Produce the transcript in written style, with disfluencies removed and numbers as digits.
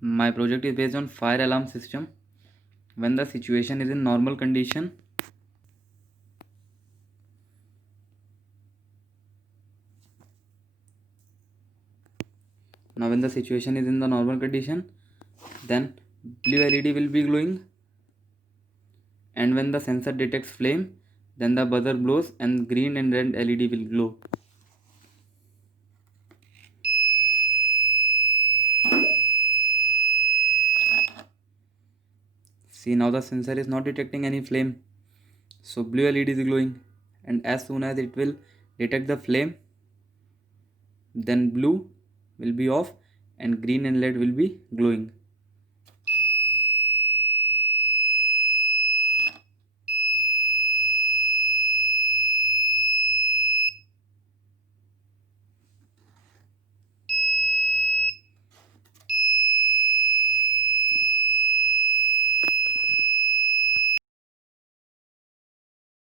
My project is based on fire alarm system. When the situation is in normal condition, now when the situation is in the normal condition, then blue LED will be glowing, and when the sensor detects flame, then the buzzer blows and green and red LED will glow. See, now the sensor is not detecting any flame, so blue LED is glowing, and as soon as it will detect the flame, then blue will be off and green and red will be glowing.